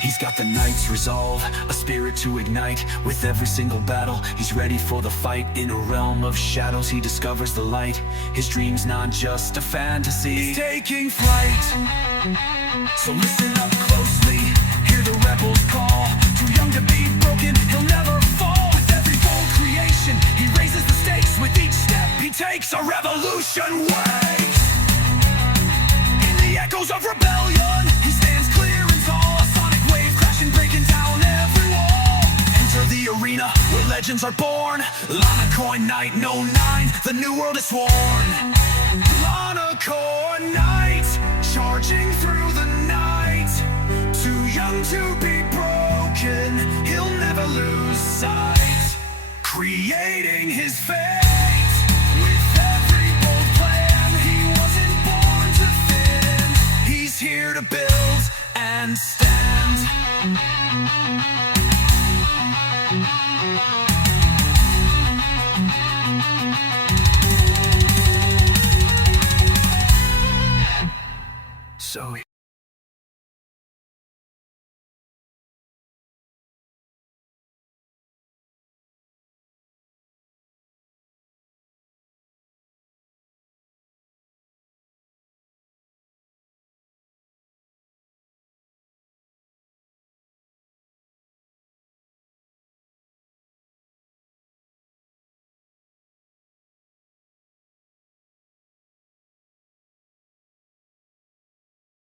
He's got the knight's resolve, a spirit to ignite. With every single battle, he's ready for the fight. In a realm of shadows, he discovers the light. His dream's not just a fantasy, he's taking flight. So listen up closely, hear the rebels call. Too young to be broken, he'll never fall. With every bold creation, he raises the stakes. With each step he takes, a revolution wakes. In the echoes of rebellion, he stands clear and tall. A sonic wave crashing, breaking down every wall. Enter the arena where legends are born. LanaCoin Knight, no 9, the new world is sworn. LanaCoin Knight, charging through the night. Too young to be broken, he'll never lose sight. Creating his fate with every bold plan. He wasn't born to fit in. He's here to build and stand.